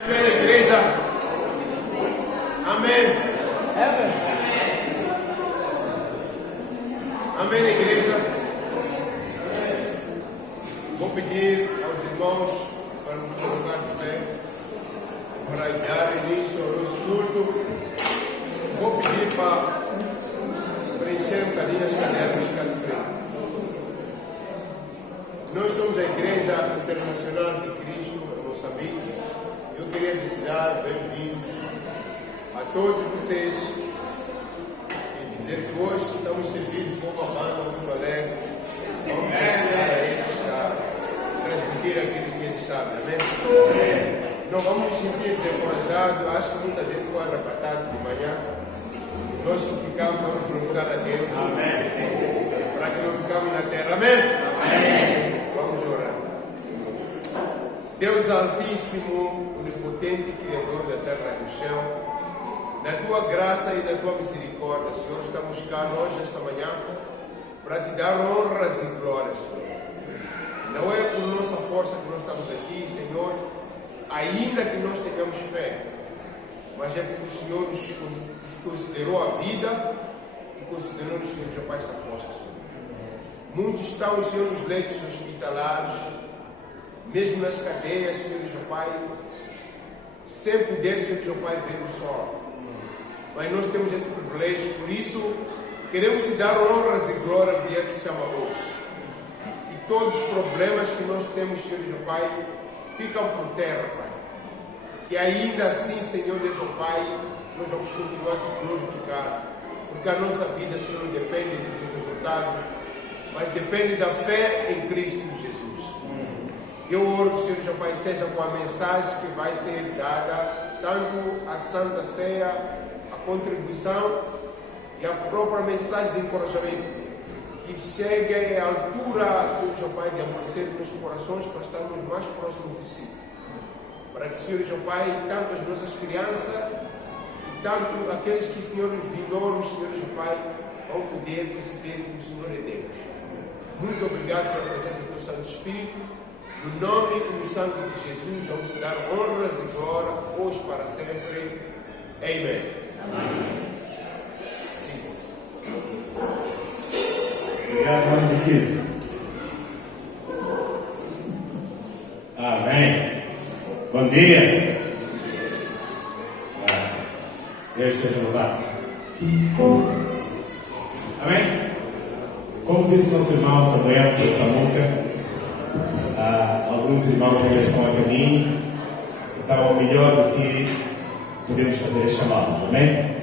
Amém, igreja. Amém. Amém, igreja. Vou pedir aos irmãos para nos colocar de pé para dar início ao nosso culto. Vou pedir para preencher um bocadinho as cadeiras de frente. Nós somos a Igreja Internacional de Cristo em Moçambique. Eu queria desejar bem-vindos a todos vocês e dizer que hoje estamos servindo com uma banda muito alegre. Vamos ajudar a eles a transmitir aquilo que eles sabem, amém? Não vamos nos sentir desencorajados. Acho que muita gente foi arrebatada de manhã. Nós que ficamos, vamos perguntar a Deus, amém, para que não ficamos na terra, amém? Amém. Vamos orar. Deus Altíssimo, onipotente, Criador da terra e do céu, na tua graça e na tua misericórdia, Senhor, estamos cá hoje, esta manhã, para te dar honras e glórias, Senhor. Não é por nossa força que nós estamos aqui, Senhor, ainda que nós tenhamos fé, mas é porque o Senhor nos considerou a vida e considerou-nos, Senhor, já Pai, esta força, Senhor. Muitos estão, Senhor, nos leitos hospitalares, mesmo nas cadeias, Senhor, já Pai, sem poder, Senhor, já Pai, ver o sol. Mas nós temos este privilégio, por isso queremos te dar honras e glória no dia que se chama hoje. Que todos os problemas que nós temos, Senhor, já Pai, ficam por terra, Pai. Que ainda assim, Senhor Deus, Pai, nós vamos continuar a te glorificar, porque a nossa vida, Senhor, não depende dos resultados, mas depende da fé em Cristo Jesus. Eu oro que o Senhor, Pai, esteja com a mensagem que vai ser dada, tanto a Santa Ceia, a contribuição e a própria mensagem de encorajamento, que chegue à altura, Senhor, Pai, de amolecer nossos corações para estarmos mais próximos de si. Para que, Senhor, Pai, tanto as nossas crianças e tanto aqueles que, Senhor, vindouros, Senhor, Pai, vão poder perceber que o Senhor é Deus. Muito obrigado pela presença do Santo Espírito. No nome e no sangue de Jesus, vamos te dar honras e glória, hoje para sempre. Amém. Amém. Obrigado, irmão Nikita. Amém. Bom dia. Deus seja louvado. Amém? Como disse nosso irmão Samuel de Samuca, alguns irmãos ainda estão a caminho, então o melhor do que podemos fazer é chamá-los. Amém?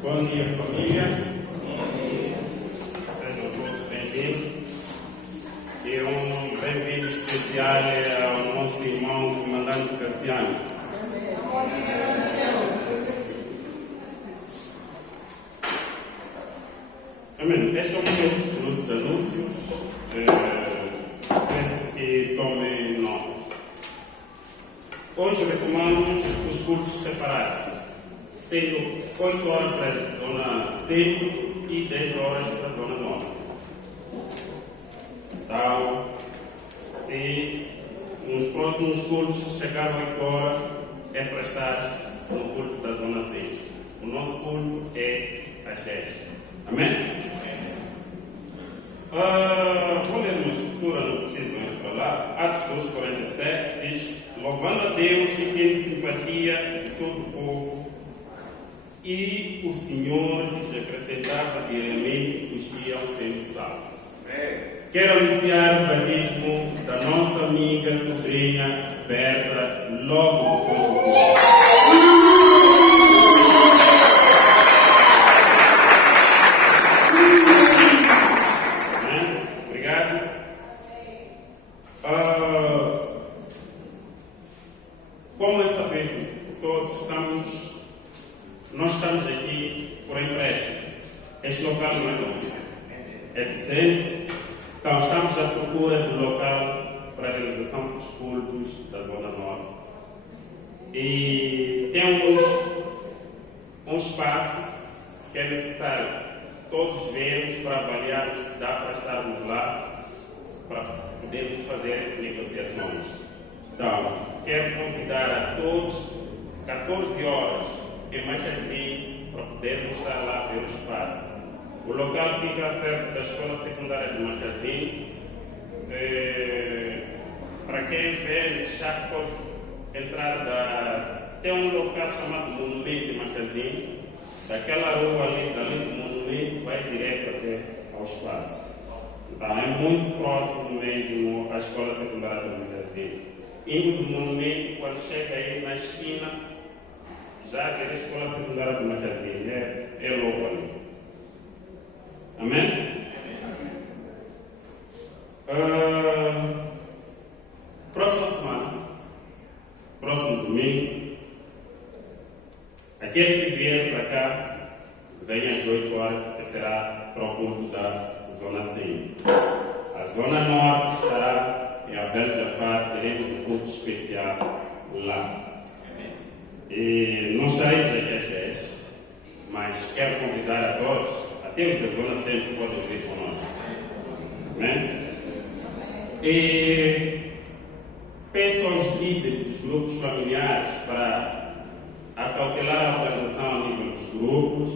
Bom dia, família. Sejam todos bem-vindos. E bem-vindo especial ao nosso irmão comandante Cassiano. Amém. Este é o momento dos nossos anúncios. Peço que tomem nota. Hoje retomamos os cultos separados, sendo 8 horas para a zona centro e 10 horas para a zona norte. Então, se nos próximos cultos chegar 8 horas, é para estar no culto da zona centro. O nosso culto é às 10. Amém? Vou ler uma escritura, não preciso ir para lá. Atos 2:47 diz: louvando a Deus e tendo simpatia de todo o povo, e o Senhor lhes acrescentava diariamente os que iam sendo salvos. Quero anunciar o batismo da nossa amiga sobrinha Berta logo depois do culto. Obrigado. Como é sabido, nós estamos aqui por empréstimo. Este local não é nosso, é do centro. Então estamos à procura do local para a realização dos cultos da Zona Norte. E temos um espaço que é necessário todos vermos para avaliarmos se dá para estarmos lá, para podermos fazer negociações. Então, quero convidar a todos, 14 horas, em Machazinho, para podermos estar lá a ver o espaço. O local fica perto da Escola Secundária de Machazinho. Para quem vem de Chaco, pode entrar tem um local chamado Monumento de Machazinho. Daquela rua ali, dali do monumento, vai direto até ao espaço. Então, é muito próximo mesmo à Escola Secundária de Machazinho. Indo do monumento, quando chega aí na esquina, já vê a Escola Secundária de Machazinho, é logo ali. Amém? Próxima semana, próximo domingo, aquele que vier para cá, venha às 8 horas, que será para o culto da Zona 5. A Zona Norte estará em Abel Jafar, teremos um culto especial lá. E não estaremos aqui às 10, mas quero convidar a todos, até os da Zona Centro podem vir conosco. Amém? E peço aos líderes dos grupos familiares para acautelar a organização a nível dos grupos,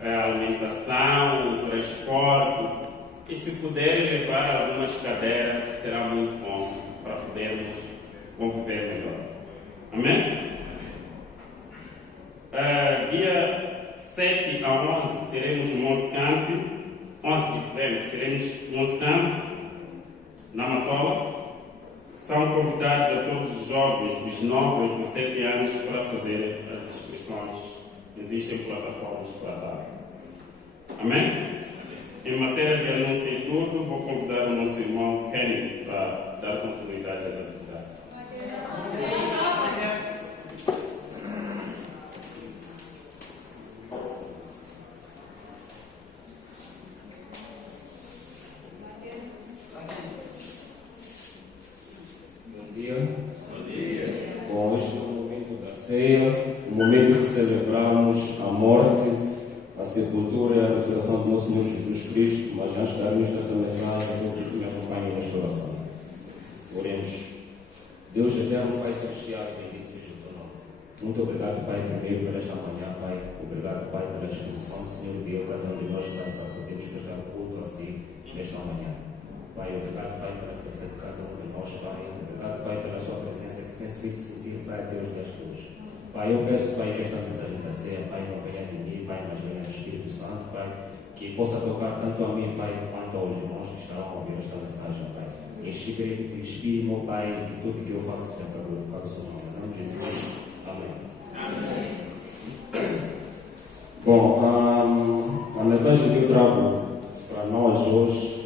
a alimentação, o transporte, e se puderem levar algumas cadeiras, será muito bom para podermos conviver melhor. Amém? Dia 7 a 11 teremos um Moço Camp, 11 de dezembro teremos Moço Camp na Matola. São convidados a todos os jovens dos 9 a 17 anos para fazer as inscrições. Existem plataformas para dar. Amém? Em matéria de anúncio e tudo, vou convidar o nosso irmão Kenny para dar continuidade às atividades. Bom, este é o momento da ceia, o momento que celebramos a morte, a sepultura e a ressurreição do nosso Senhor Jesus Cristo, mas antes de darmos esta mensagem, eu vou que me acompanhe nesta oração. Oremos. Deus eterno, Pai celestial, bendito seja o teu nome. Muito obrigado, Pai, primeiro por esta manhã, Pai. Obrigado, Pai, pela disposição do Senhor Deus, cada um de nós, Pai, para podermos prestar culto a si nesta manhã. Pai, obrigado, Pai, pela presença de cada um de nós, Pai. Obrigado, Pai, pela sua presença que tem se feito sentir, Pai, até os dias de hoje. Pai, eu peço, Pai, que esta mensagem da ceia, Pai, não venha de mim, Pai, mas venha do Espírito Santo, Pai, que possa tocar tanto a mim, Pai, quanto aos irmãos que estarão a ouvir esta mensagem, Pai. Inspire, meu Pai, que tudo que eu faço seja para glorificar o seu nome. Em nome de Jesus. Amém. Amém. Bom, a mensagem que eu trago para nós hoje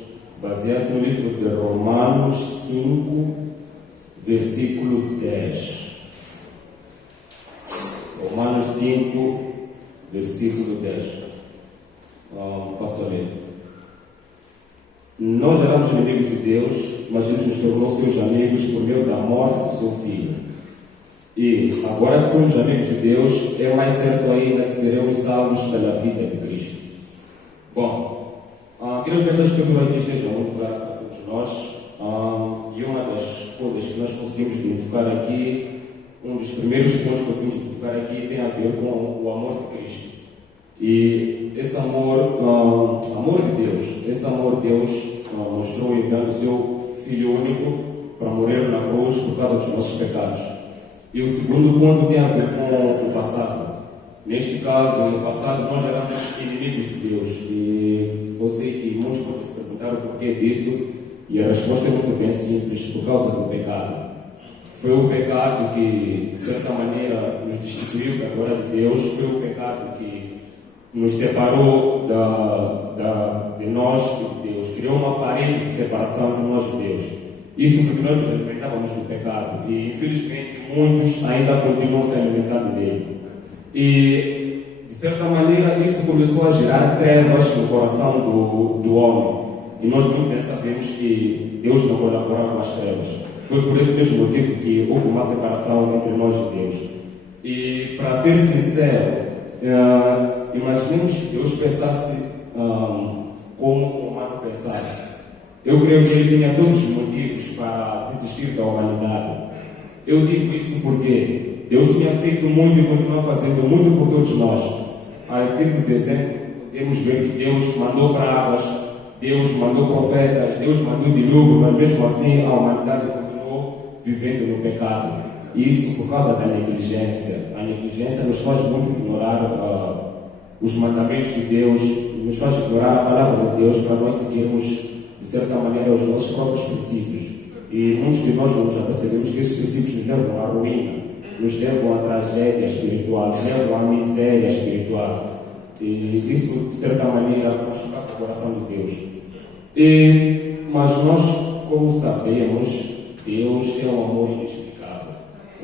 baseia-se no livro de Romanos 5, versículo 10. Romanos 5, versículo 10. Posso ler? Nós éramos inimigos de Deus, mas Ele nos tornou seus amigos por meio da morte do seu Filho. E, agora que somos amigos de Deus, é mais certo ainda que seremos salvos pela vida de Cristo. Bom, quero que esta escritura aqui esteja muito clara para todos nós. E uma das coisas que nós conseguimos identificar aqui, um dos primeiros pontos que conseguimos identificar aqui, tem a ver com o amor de Cristo. E esse amor de Deus, Deus mostrou enviando o seu Filho único para morrer na cruz por causa dos nossos pecados. E o segundo ponto tem a ver com o passado. Neste caso, no passado, nós éramos inimigos de Deus. E eu sei que muitos podem se perguntar o porquê disso. E a resposta é muito bem simples, por causa do pecado. Foi o pecado que, de certa maneira, nos destituiu da glória de Deus. Foi o pecado que nos separou de nós e de Deus. Criou uma parede de separação de nós e Deus. Isso porque nós nos alimentávamos do pecado. E, infelizmente, muitos ainda continuam se alimentando dele. E, de certa maneira, isso começou a gerar trevas no coração do homem. E nós muito bem sabemos que Deus não colabora com as trevas. Foi por esse mesmo motivo que houve uma separação entre nós e Deus. E, para ser sincero, imaginemos que Deus pensasse como o humano pensasse. Eu creio que ele tinha todos os motivos para desistir da humanidade. Eu digo isso porque Deus tinha feito muito e continua fazendo muito por todos nós. A título de exemplo, podemos ver que Deus mandou pragas, Deus mandou profetas, Deus mandou dilúvio, mas mesmo assim a humanidade continuou vivendo no pecado. E isso por causa da negligência. A negligência nos faz muito ignorar os mandamentos de Deus, nos faz ignorar a palavra de Deus para nós seguirmos de certa maneira, os nossos próprios princípios. E muitos de nós não já percebemos que esses princípios nos levam à ruína, nos levam à tragédia espiritual, nos levam à miséria espiritual. E isso, de certa maneira, machucava o coração de Deus. Mas nós, como sabemos, Deus é um amor inexplicável.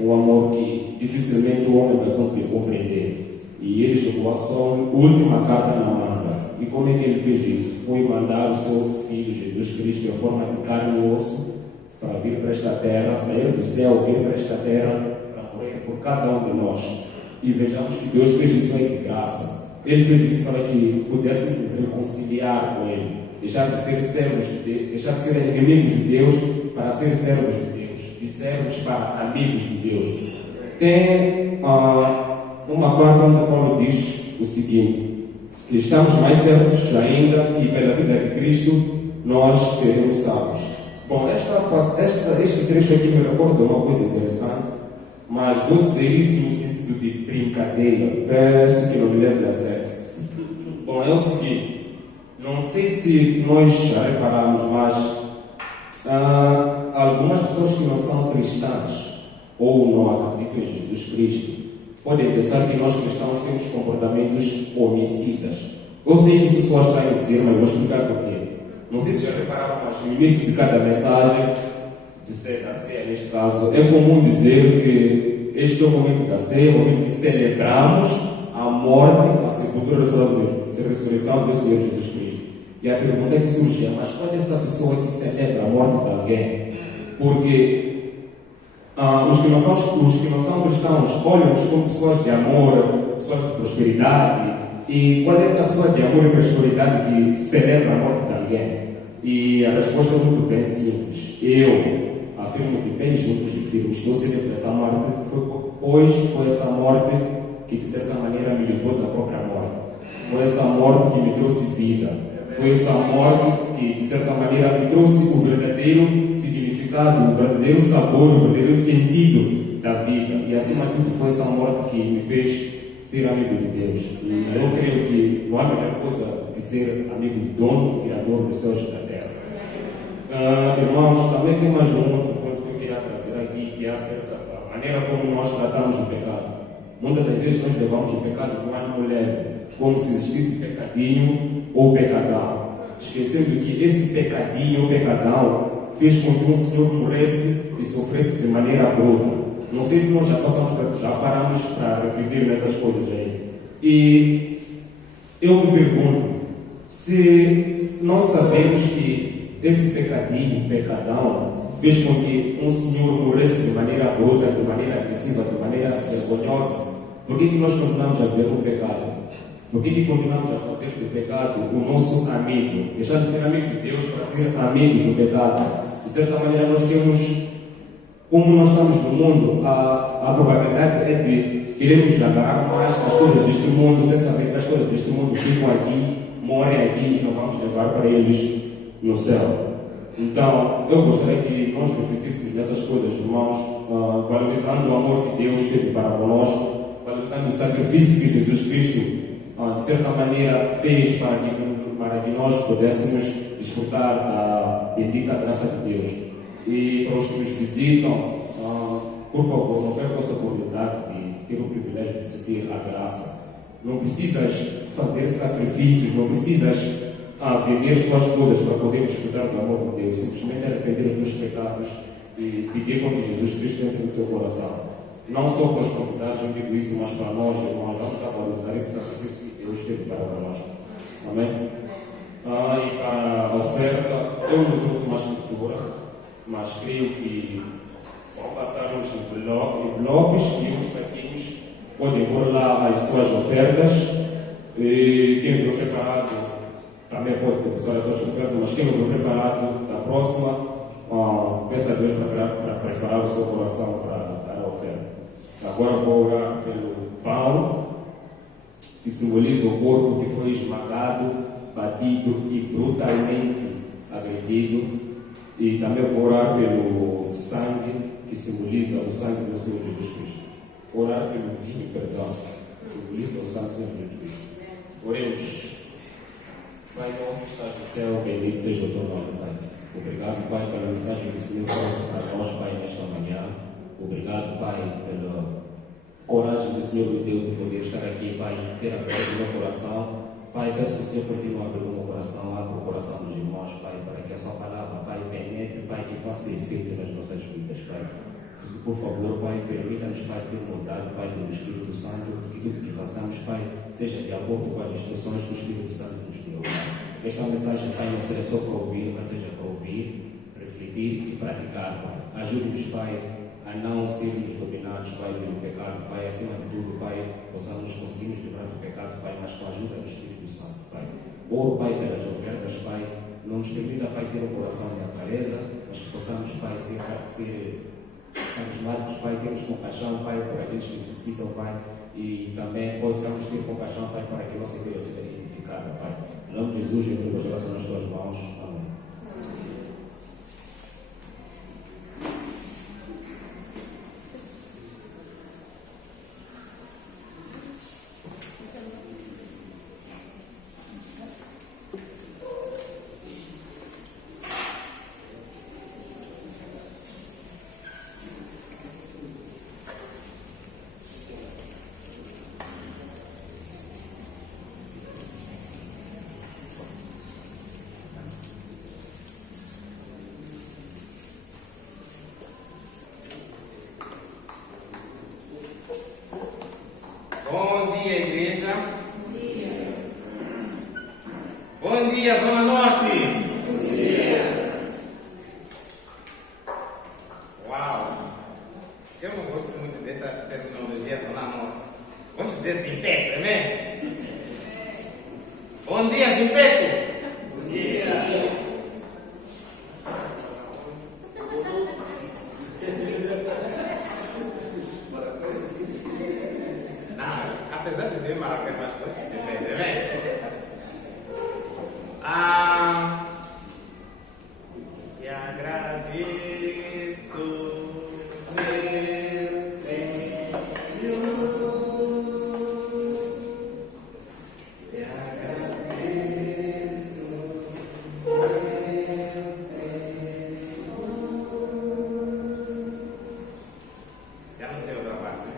Um amor que dificilmente o homem vai conseguir compreender. E ele chegou à sua última carta na manga. E como é que ele fez isso? Foi mandar o seu Filho, Jesus Cristo, em forma de carne e osso, para vir para esta terra, sair do céu, vir para esta terra, para morrer por cada um de nós. E vejamos que Deus fez isso aí de graça. Ele fez isso para que pudéssemos reconciliar com Ele, deixar de ser servos de Deus, deixar de ser inimigos de Deus para ser servos de Deus, de servos para amigos de Deus. Tem uma parte onde Paulo diz o seguinte, que estamos mais certos ainda que pela vida de Cristo nós seremos salvos. Bom, este trecho aqui me recorda uma coisa interessante, mas vou dizer isso no sentido de brincadeira, peço que não me leve a sério. Bom, é o seguinte, não sei se nós já reparamos, mas algumas pessoas que não são cristãs ou não acreditam em Jesus Cristo podem pensar que nós cristãos temos comportamentos homicidas. Eu sei que isso só está a dizer, mas vou explicar porquê. Não sei se já repararam, mas no início de cada mensagem, da ceia neste caso, é comum dizer que este é o momento da ceia, o momento que celebramos a morte, a sepultura e a ressurreição do Senhor Jesus Cristo. E a pergunta que surge é, mas qual é essa pessoa que celebra a morte de alguém? Porque os que não são cristãos olham-nos como pessoas de amor, pessoas de prosperidade. E qual é essa pessoa de amor e prosperidade que celebra a morte de alguém? E a resposta é muito bem simples. Eu afirmo de bem juntos e firmes que eu celebro essa morte, pois foi essa morte que de certa maneira me levou da própria morte. Foi essa morte que me trouxe vida. Foi essa morte que de certa maneira me trouxe o verdadeiro significado, o verdadeiro sabor, o verdadeiro sentido da vida. E acima de tudo foi essa morte que me fez ser amigo de Deus. E eu creio que não há melhor coisa que ser amigo do dono, criador dos céus e da terra. Irmãos, também tem mais um outro ponto que eu queria trazer aqui, que é acerca da maneira como nós tratamos o pecado. Muitas das vezes nós levamos o pecado com ânimo leve, como se existisse pecadinho ou pecadão, esquecendo que esse pecadinho ou pecadão fez com que um Senhor morresse e sofresse de maneira bruta. Não sei se nós já paramos para refletir nessas coisas aí. E eu me pergunto, se nós sabemos que esse pecadinho, pecadão, fez com que um Senhor morresse de maneira bruta, de maneira agressiva, de maneira vergonhosa, por que nós continuamos a viver no pecado? Por que continuamos a fazer do pecado o nosso amigo? Deixar de ser amigo de Deus para ser amigo do pecado. De certa maneira, nós temos, como nós estamos no mundo, a probabilidade é de queremos agarrar mais as coisas deste mundo, sem saber que as coisas deste mundo ficam aqui, morrem aqui e não vamos levar para eles no céu. Então, eu gostaria que nós refletíssemos nessas coisas, irmãos, valorizando o amor que Deus teve para conosco, valorizando o sacrifício que Jesus Cristo de certa maneira fez para que nós pudéssemos desfrutar da bendita graça de Deus. E para os que nos visitam, por favor, não percam essa oportunidade de ter o privilégio de sentir a graça. Não precisas fazer sacrifícios, não precisas vender as tuas coisas para poder desfrutar do amor de Deus. Simplesmente arrepender dos teus pecados e pedir com que Jesus Cristo entre no teu coração. Não só para os convidados, eu digo isso, mas para nós, irmãos, vamos valorizar esse sacrifício que Deus teve para nós. Amém? E para a oferta, eu não trouxe uma escritura, mas creio que vão passar uns blocos e uns saquinhos, podem pôr lá as suas ofertas. E quem não preparado também pode ter as suas ofertas, mas quem não preparado da próxima, peça a Deus para preparar o seu coração para dar a oferta. Agora vou orar pelo pão, que simboliza o corpo que foi esmagado, batido e brutalmente agredido. E também vou orar pelo sangue, que simboliza o sangue do Senhor Jesus Cristo. Orar pelo vinho, perdão, que simboliza o sangue do Senhor Jesus Cristo. Oremos. Pai nosso que estás no céu, bendito seja o teu nome, Pai. Obrigado, Pai, pela mensagem que o Senhor trouxe para nós, Pai, nesta manhã. Obrigado, Pai, pela coragem que o Senhor me deu de poder estar aqui, Pai, e ter aberto o meu coração. Pai, peço que o Senhor continue a abrir o meu coração, abra o coração dos irmãos, Pai, para que a sua palavra, Pai, penetre, Pai, e faça efeito nas nossas vidas, Pai. Por favor, Pai, permita-nos, Pai, ser moldados, Pai, pelo Espírito Santo, que tudo que façamos, Pai, seja de acordo com as instruções que o Espírito Santo nos deu, Pai. Que esta mensagem, Pai, não seja só para ouvir, mas seja para ouvir, refletir e praticar, Pai. Ajude-nos, Pai, a não sermos dominados, Pai, pelo pecado, Pai. Acima de tudo, Pai, possamos conseguirmos livrar do pecado, Pai, mas com a ajuda do Espírito Santo, Pai. Oro, Pai, pelas ofertas, Pai. Não nos permita, Pai, ter um coração de avareza, mas que possamos, Pai, ser carismáticos, Pai, termos compaixão, Pai, por aqueles que necessitam, Pai, e também possamos ter compaixão, Pai, para que a nossa igreja seja edificada, Pai. Em nome de Jesus, eu me oração nas tuas mãos. Amém. Bom dia, igreja. Bom dia. Bom dia, Zona Norte. Bom dia. Uau! Eu não gosto muito dessa terminologia Zona Norte. Gosto de dizer Zimpeto, amém? Bom dia, Zimpeto. Bom dia. Apesar de ver Maracanã, mas gosto de ver, né? Te agradeço, meu Senhor. Te agradeço, meu Senhor. Já não sei outra parte, né?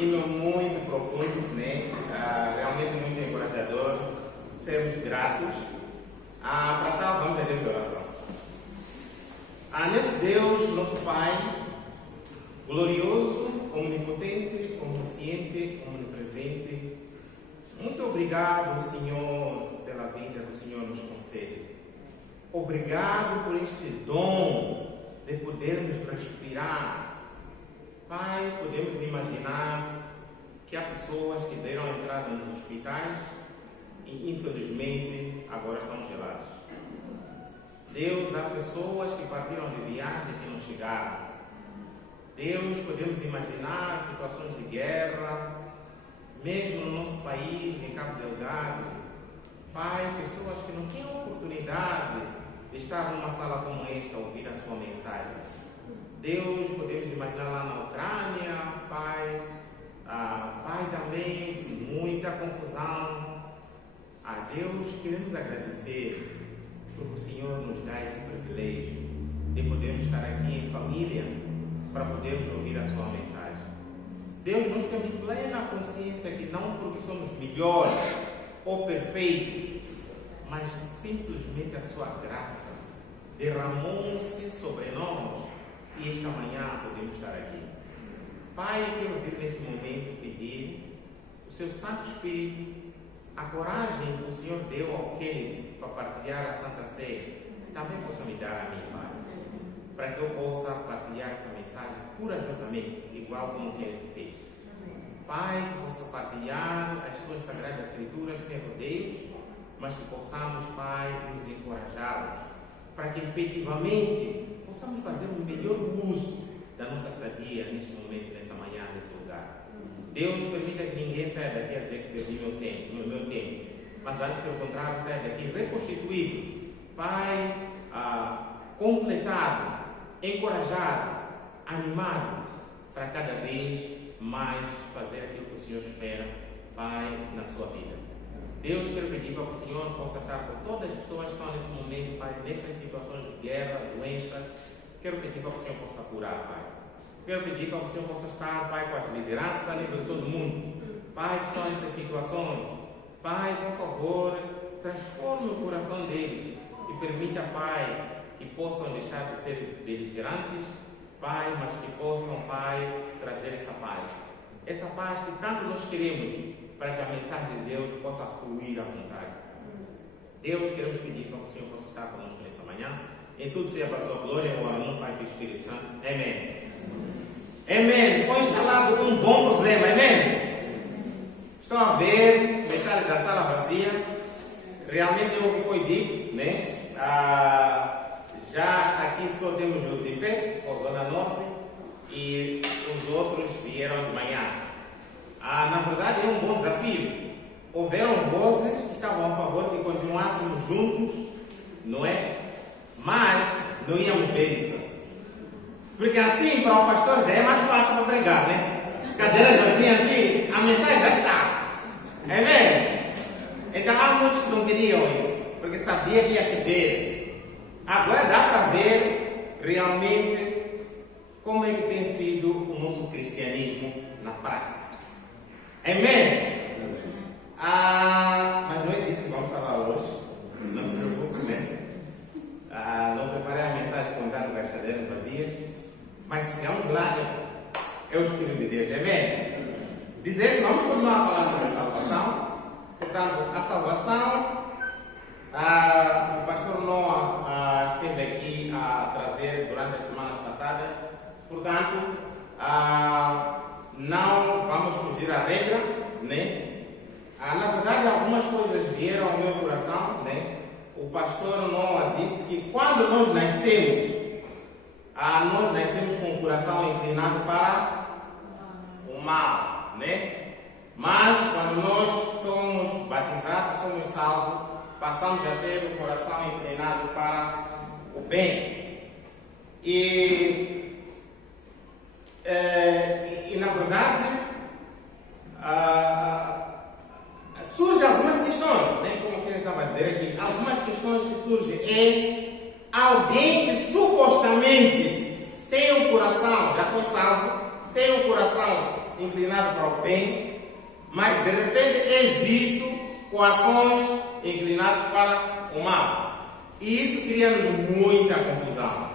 Hino muito profundo, né? Realmente muito encorajador. Sermos gratos. Para tal, vamos fazer a oração. Nesse Deus, nosso Pai, glorioso, onipotente, onisciente, onipresente, muito obrigado, Senhor, pela vida que o Senhor nos concede. Obrigado por este dom de podermos respirar. Pai, podemos imaginar que há pessoas que deram entrada nos hospitais e, infelizmente, agora estão gelados. Deus, há pessoas que partiram de viagem e que não chegaram. Deus, podemos imaginar situações de guerra, mesmo no nosso país, em Cabo Delgado. Pai, pessoas que não têm oportunidade de estar numa sala como esta, ouvir a sua mensagem. Deus, podemos imaginar lá na Ucrânia, Pai, Pai também, muita confusão. Deus, queremos agradecer porque o Senhor nos dá esse privilégio de podermos estar aqui em família para podermos ouvir a sua mensagem. Deus, nós temos plena consciência que não porque somos melhores ou perfeitos, mas simplesmente a sua graça derramou-se sobre nós. E esta manhã podemos estar aqui. Pai, eu quero vir neste momento pedir o seu Santo Espírito, a coragem que o Senhor deu ao Kenneth para partilhar a Santa Ceia, também possa me dar a mim, Pai, para que eu possa partilhar essa mensagem corajosamente, igual como o Kenneth fez. Pai, que possa partilhar as suas sagradas escrituras sem rodeios, mas que possamos, Pai, nos encorajá-los para que efetivamente possamos fazer um melhor uso da nossa estadia neste momento, nessa manhã, nesse lugar. Deus permita que ninguém saia daqui a dizer que perdi meu tempo, mas antes, pelo contrário, saia daqui reconstituído, Pai, completado, encorajado, animado, para cada vez mais fazer aquilo que o Senhor espera, Pai, na sua vida. Deus, quero pedir para que o Senhor possa estar com todas as pessoas que estão nesse momento, Pai, nessas situações de guerra, doença. Quero pedir para que o Senhor possa curar, Pai. Quero pedir para que o Senhor possa estar, Pai, com as lideranças a nível de todo mundo. Pai, que estão nessas situações. Pai, por favor, transforme o coração deles e permita, Pai, que possam deixar de ser beligerantes, Pai, mas que possam, Pai, trazer essa paz. Essa paz que tanto nós queremos, para que a mensagem de Deus possa fluir à vontade. Deus, queremos pedir para que o Senhor possa estar conosco nessa manhã. Em tudo seja para a sua glória, o amor, Pai e o Espírito Santo. Amém. Amém. Foi instalado um bom problema. Amém. Estão a ver metade da sala vazia. Realmente é o que foi dito, né? Já aqui só temos o Cipete, a Zona Norte, e os outros vieram de manhã. Na verdade, é um bom desafio. Houveram vozes que estavam a favor que continuássemos juntos, não é? Mas não íamos ver isso assim. Porque assim, para o pastor, já é mais fácil para pregar, né? Cadeiras vazias assim, a mensagem já está. É mesmo? Então há muitos que não queriam isso, porque sabia que ia se ver. Agora dá para ver realmente como é que tem sido o nosso cristianismo na prática. Amém? Mas não é disso que vamos falar hoje. Não se preocupe, né? Não preparei a mensagem contando com as cadeiras vazias. Mas chegamos lá, é o Espírito de Deus. Amém? Dizer que vamos continuar a falar sobre a salvação. Portanto, a salvação, o pastor Noah esteve aqui a trazer durante as semanas passadas. Portanto, não vamos fugir à regra, né? Na verdade, algumas coisas vieram ao meu coração, né? O pastor Noah disse que quando nós nascemos com o coração inclinado para o mal, né? Mas quando nós somos batizados, somos salvos, passamos a ter o coração inclinado para o bem. E na verdade, surgem algumas questões, né? Como ele estava a dizer aqui, algumas questões que surgem. Alguém que supostamente tem um coração, já foi salvo, tem um coração inclinado para o bem, mas de repente é visto com ações inclinadas para o mal. E isso cria-nos muita confusão.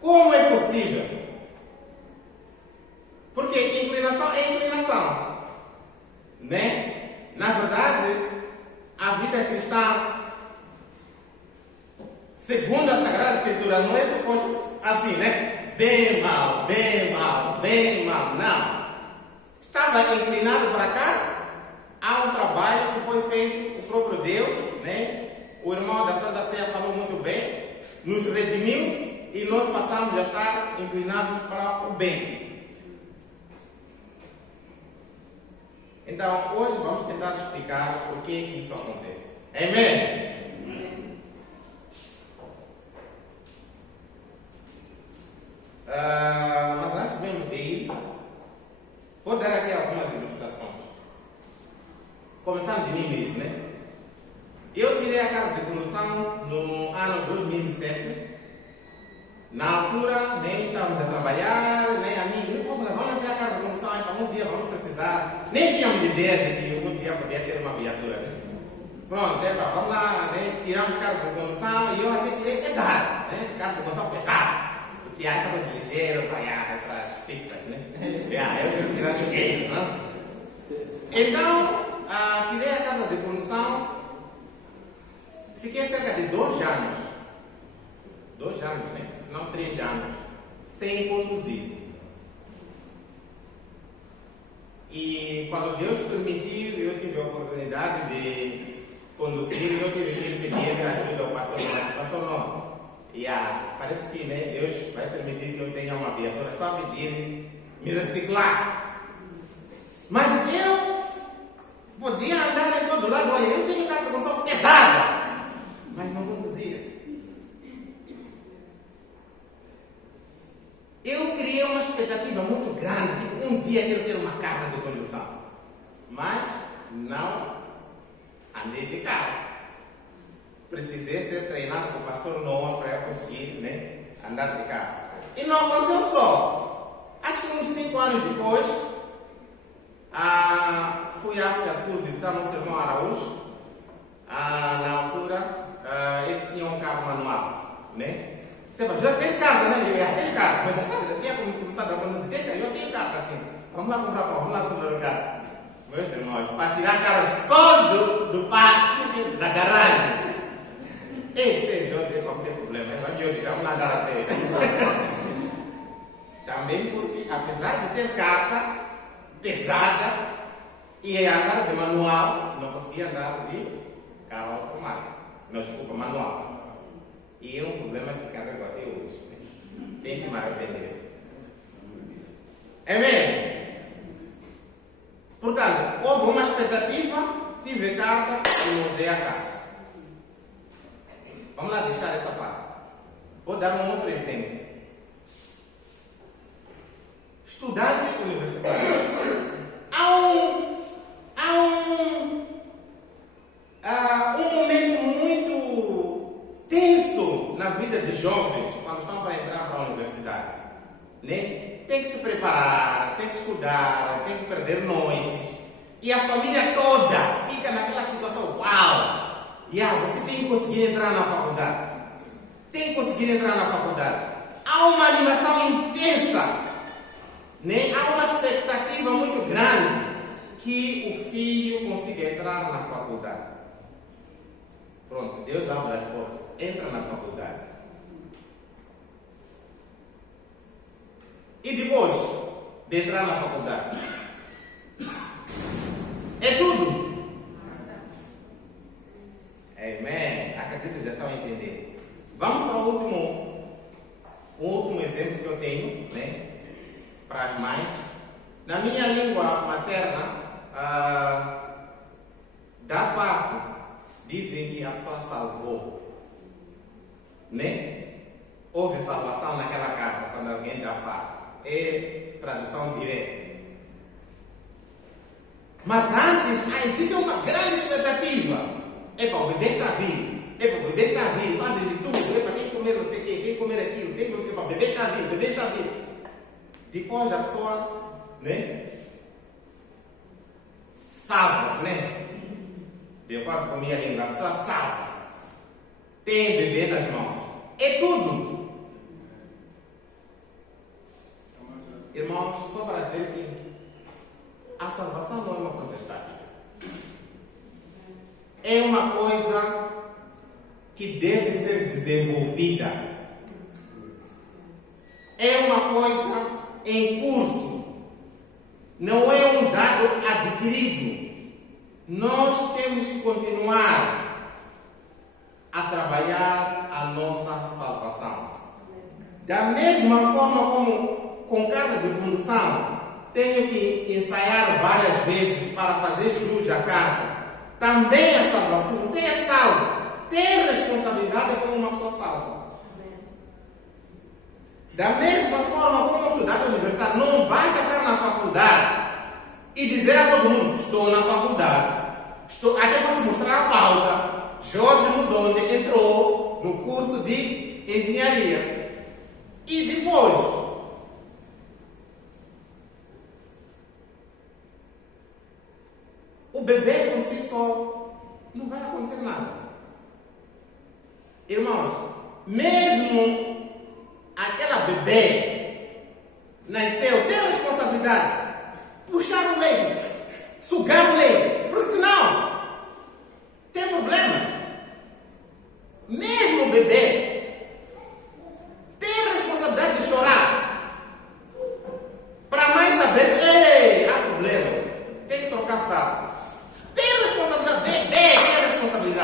Como é possível? Porque inclinação é inclinação, né? Na verdade, a vida cristã, segundo a Sagrada Escritura, não é suposto assim, né? Bem mal, bem mal, bem mal. Não. Estava inclinado para cá. Há um trabalho que foi feito, o próprio Deus, né? O irmão da Santa Ceia falou muito bem, nos redimiu e nós passamos a estar inclinados para o bem. Então, hoje vamos tentar explicar por que isso acontece. Amém? Mas antes mesmo de ir, vou dar aqui algumas ilustrações. Começando de mim mesmo, né? Eu tirei a carta de condução no ano 2007. Na altura, nem estávamos a trabalhar, nem a mim, vamos tirar a carta de condução, para um dia vamos precisar. Nem tínhamos ideia de que um dia podia ter uma viatura, né? Pronto, vamos lá, né? Tiramos carta de condução e eu até tirei pesado, né? Carta de condução pesada. Se estava de ligeiro, para as cistas, né? Eu quero tirar ligeiro, né? Então, tirei a carta de condução, fiquei cerca de 2 anos. 2 anos, né? Se não 3 anos, sem conduzir. E quando Deus permitiu, eu tive a oportunidade de conduzir, eu tive que pedir ajuda ao pastor. Mas, pastor, não. Parece que Deus vai permitir que eu tenha uma viatura. Estou a pedir me reciclar. Mas eu podia andar em todo lado. Olha, eu tenho carro de condução pesada, mas não conduzia. Eu criei uma expectativa muito grande, tipo, um dia quero ter uma carta de condução, mas não andei de carro. Precisei ser treinado com o pastor Noah para eu conseguir andar de carro. E não aconteceu só. Acho que uns 5 anos depois, fui à África do Sul visitar nosso irmão Araújo. Na altura, eles tinham um carro manual, né? Você fala, já tens carta, né? Eu já tenho carta, mas já tinha começado a conduzir. Deixa, eu tenho carta assim. Vamos lá comprar pão, vamos lá supermercado. Meus irmãos, para tirar a cara só do parque, da garagem. Ei, Jorge, não tem problema, vai me obrigar a andar a pé. Também porque, apesar de ter carta pesada e andar de manual, não conseguia andar de carro automático. Não, desculpa, manual. E é um problema que carrego até hoje. Tem que me arrepender. Amém? Portanto, houve uma expectativa, tive carta e não usei a carta. Vamos lá deixar essa parte. Vou dar um outro exemplo. Estudante universitário. Há um momento muito tenso na vida de jovens quando estão para entrar para a universidade, né? Tem que se preparar, tem que estudar, tem que perder noites e a família toda fica naquela situação. Uau! Você tem que conseguir entrar na faculdade, tem que conseguir entrar na faculdade. Há uma animação intensa, né? Há uma expectativa muito grande que o filho consiga entrar na faculdade. Pronto, Deus abre as portas, entra na faculdade. E depois de entrar na faculdade, é tudo. Amém. Acredito que já estão a entender. Vamos para o último exemplo que eu tenho, né? Para as mães. Na minha língua materna, dar parto, dizem que a pessoa salvou, né? Houve salvação naquela casa quando alguém dá parto. É tradução direta. Mas antes, existe uma grande expectativa. O bebê está vivo. O bebê está vivo. Fazem de tudo. Tem que comer não sei o quê, tem que comer aquilo, tem que comer. O bebê está vivo, o bebê está vivo. Depois a pessoa, né? Salva-se, né? De acordo com a minha língua, a pessoa salva-se. Tem bebê nas mãos. É tudo. Irmãos, só para dizer que a salvação não é uma coisa estática. É uma coisa que deve ser desenvolvida. É uma coisa em curso. Não é um dado adquirido. Nós temos que continuar a trabalhar a nossa salvação. Da mesma forma como com carta de condução, tenho que ensaiar várias vezes para fazer jus à carta. Também a salvação, você é salvo. Tem responsabilidade como uma pessoa salva. Da mesma forma como um estudante universitário, não vai chegar na faculdade e dizer a todo mundo, estou na faculdade. Até para se mostrar a pauta. Jorge Muzonde entrou no curso de engenharia. E depois, o bebê por si só não vai acontecer nada. Irmãos, mesmo aquela bebê nasceu, tem a responsabilidade de puxar o leite, sugar o leite, porque senão tem problema. Mesmo o bebê tem a responsabilidade de chorar para a mãe saber, há problema, tem que trocar fralda. Tem a responsabilidade, bebê tem a responsabilidade.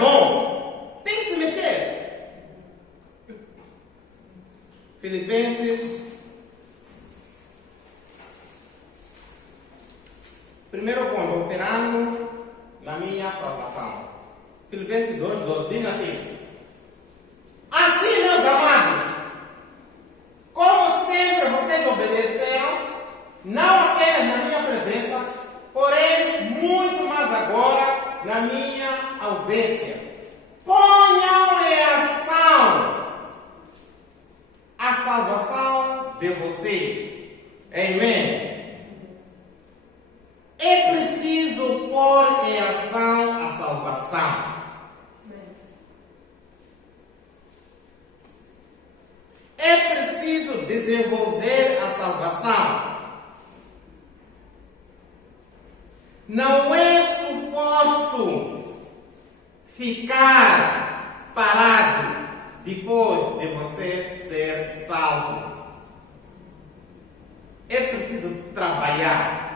bom. Tem que se mexer. Filipenses. Primeiro ponto, operando na minha salvação. Filipenses 2:12 diz assim: assim, meus amados, como sempre vocês obedeceram, não apenas na minha presença, porém muito mais agora na minha ausência. Ponham em ação a salvação de vocês. Amém? É preciso pôr em ação a salvação. É preciso desenvolver a salvação. Não é suposto ficar parado depois de você ser salvo. É preciso trabalhar.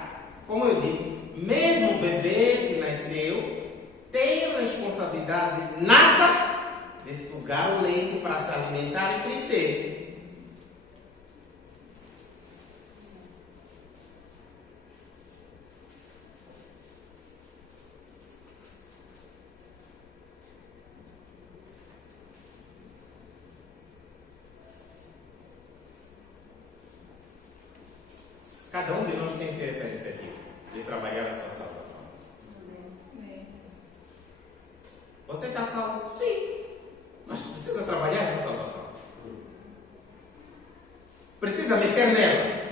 Como eu disse, mesmo o bebê que nasceu tem responsabilidade nata de sugar o leite para se alimentar e crescer. Cada um de nós tem que ter essa iniciativa de trabalhar a sua salvação. Você está salvo? Sim. Mas precisa trabalhar essa salvação. Precisa mexer nela.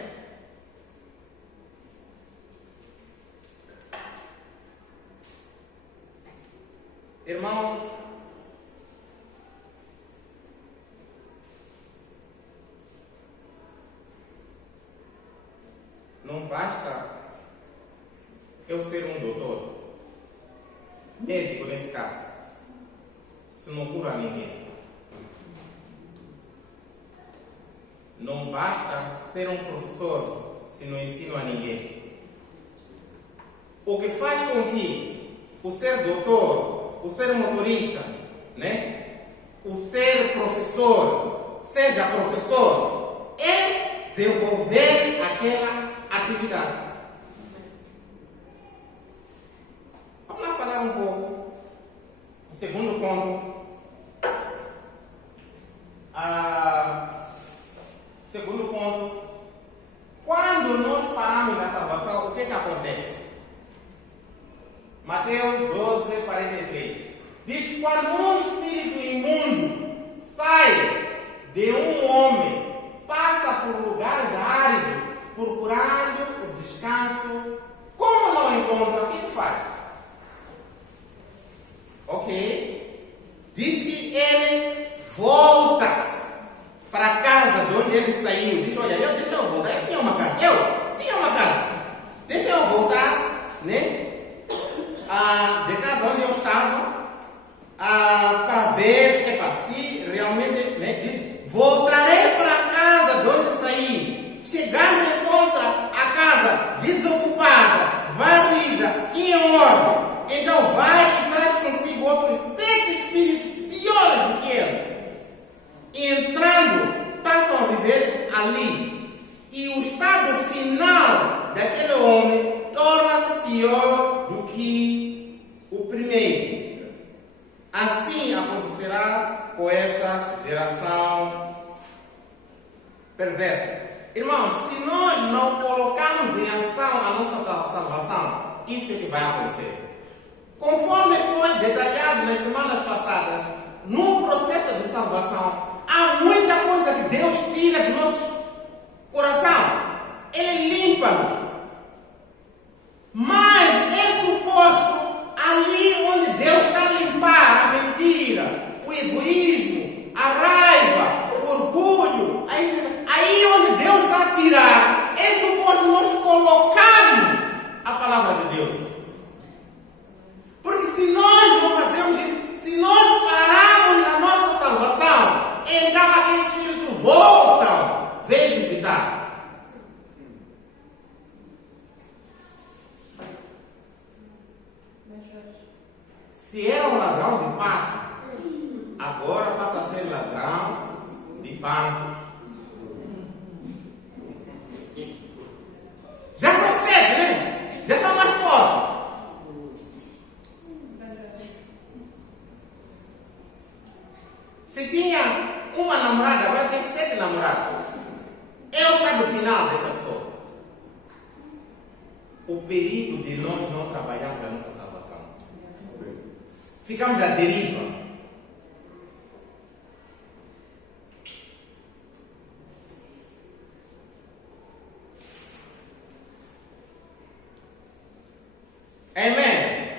Irmãos, não basta eu ser um doutor, médico nesse caso, se não cura ninguém. Não basta ser um professor se não ensino a ninguém. O que faz com que o ser doutor, o ser motorista, né, o ser professor, seja professor, é desenvolver aquela atividade. Vamos lá falar um pouco. O segundo ponto. Segundo ponto. Quando nós paramos na salvação, o que acontece? Mateus 12:43. Diz: quando um espírito imundo sai de um homem, passa por lugares áridos, procurando o descanso. Como não encontra, o que faz? Ok? Diz que ele volta para a casa de onde ele saiu. Diz: olha, deixa eu voltar. Eu tinha uma casa. Deixa eu voltar, né? De casa onde eu estava, para ver, se realmente, né? Diz: voltarei para a casa de onde saí. Chegando, encontra a casa desocupada, varrida, em ordem. Então vai e traz consigo outros 7 espíritos piores do que ele. E entrando, passam a viver ali. E o estado final daquele homem torna-se pior do que o primeiro. Assim acontecerá com essa geração perversa. Irmãos, se nós não colocarmos em ação a nossa salvação, isso é que vai acontecer. Conforme foi detalhado nas semanas passadas, no processo de salvação, há muita coisa que Deus tira do nosso coração. Ele limpa-nos. Mas é suposto, ali onde Deus está a limpar a mentira, o egoísmo, a raiva, o orgulho, aí onde Deus está a tirar, é suposto nós colocarmos a palavra de Deus. Porque se nós não fazemos isso, se nós pararmos na nossa salvação, então aquele Espírito volta, vem visitar. Se era um ladrão de pato, agora passa a ser ladrão de banco. Já são 7, né? Já são mais fortes. Se tinha uma namorada, agora tem 7 namorados. É o estado final dessa pessoa. O perigo de nós não trabalharmos para a nossa salvação. Ficamos à deriva. Amém.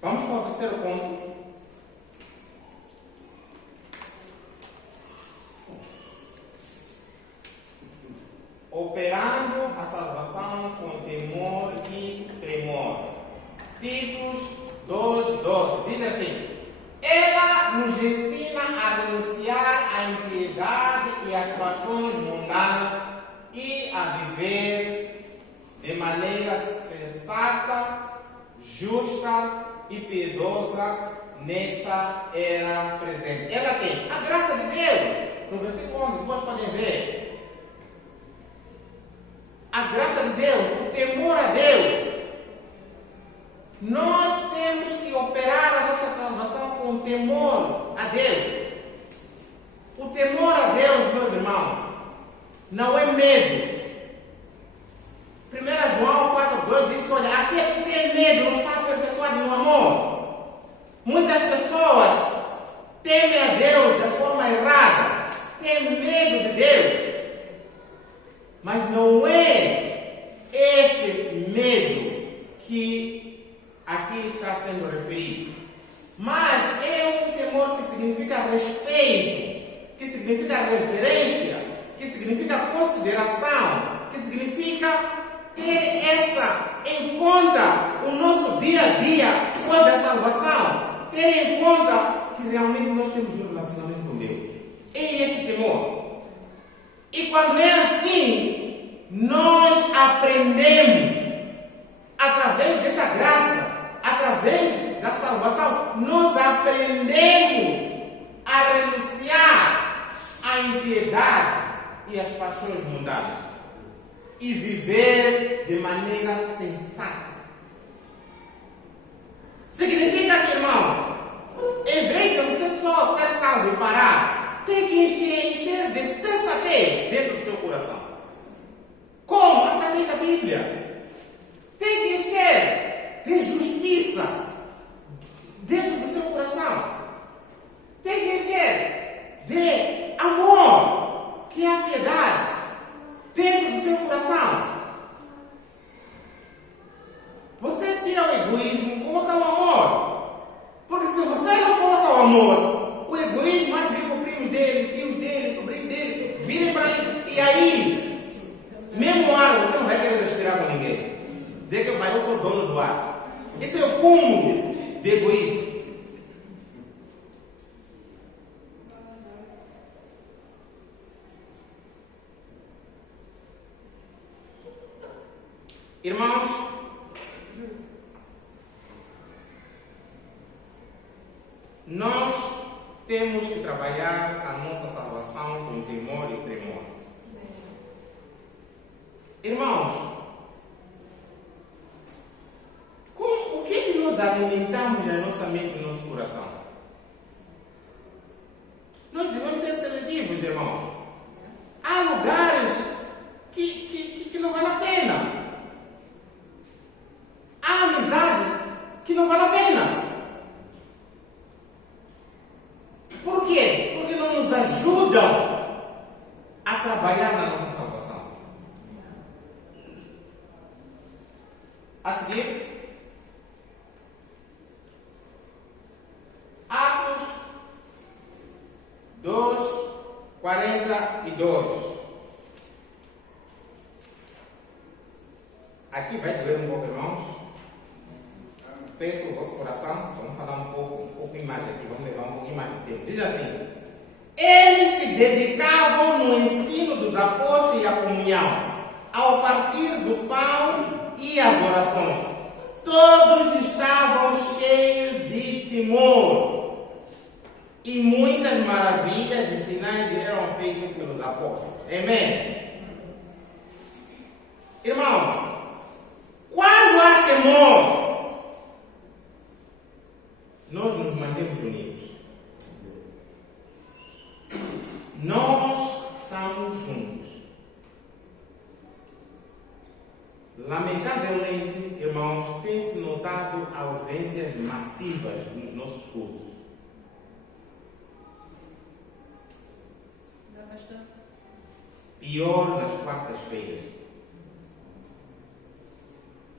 Vamos para o terceiro ponto. Operando a salvação com temor e tremor. Titus 2:12 diz assim: ela nos ensina a renunciar à impiedade e às paixões mundanas e a viver de maneira sensata, justa e piedosa nesta era presente. Ela tem a graça de Deus. No versículo 11, vocês podem ver. A graça de Deus, o temor a Deus. Nós temos que operar a nossa salvação com temor a Deus. O temor a Deus, meus irmãos, não é medo. 1 João 4:18 diz que, olha, aquele que tem medo não está aperfeiçoado no amor. Muitas pessoas temem a Deus de forma errada, têm medo de Deus. Mas não é este medo que aqui está sendo referido. Mas é um temor que significa respeito, que significa reverência, que significa consideração, que significa ter essa em conta o nosso dia a dia após a salvação. Ter em conta que realmente nós temos um relacionamento com Deus. É esse temor. E quando é assim, nós aprendemos, através dessa graça, através da salvação, nós aprendemos a renunciar à impiedade e às paixões mundanas e viver de maneira sensata. Significa que, irmão, em vez de você só ser salvo e parar, tem que encher de sensatez dentro do seu coração. Como? Através da Bíblia. Tem que encher de justiça dentro do seu coração. Tem que encher de amor, que é a piedade, dentro do seu coração. Você tira o egoísmo, coloca o amor. Porque se você não coloca o amor, o egoísmo vai vir com primos dele, tios dele, sobrinhos dele, virem para ele. E aí, mesmo o ar, você não vai querer respirar com ninguém. Dizer que eu sou dono do ar. Esse é o cúmulo de egoísmo. Irmãos, nós temos que trabalhar a nossa salvação com temor e tremor. Irmãos, o que é que nós alimentamos na nossa mente e no nosso coração? Nós devemos ser seletivos, irmãos. Há lugares que não vale a pena. Há amizades que não vale a pena. Por quê? Porque não nos ajudam a trabalhar na nossa salvação. A seguir, Atos 2:42. Aqui vai doer um pouco, irmãos. Peço o vosso coração. Vamos falar um pouco mais aqui. Vamos levar um pouquinho mais de tempo. Diz assim: eles se dedicavam no ensino dos apóstolos e à comunhão, ao partir do pão e as orações, todos estavam cheios de temor. E muitas maravilhas e sinais eram feitos pelos apóstolos. Amém? Irmãos, quando há temor, nós nos mantemos unidos. Nós estamos juntos. Lamentavelmente, irmãos, tem-se notado ausências massivas nos nossos cultos. Pior nas quartas-feiras.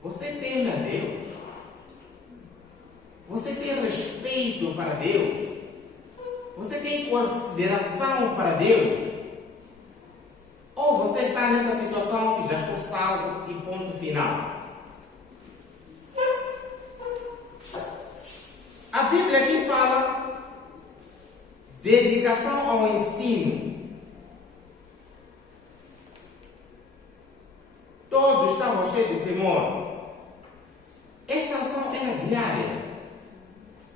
Você teme a Deus? Você tem respeito para Deus? Você tem consideração para Deus? Ou você está nessa situação que já estou salvo e ponto final? A Bíblia aqui fala dedicação ao ensino. Todos estavam cheios de temor. Essa ação era diária.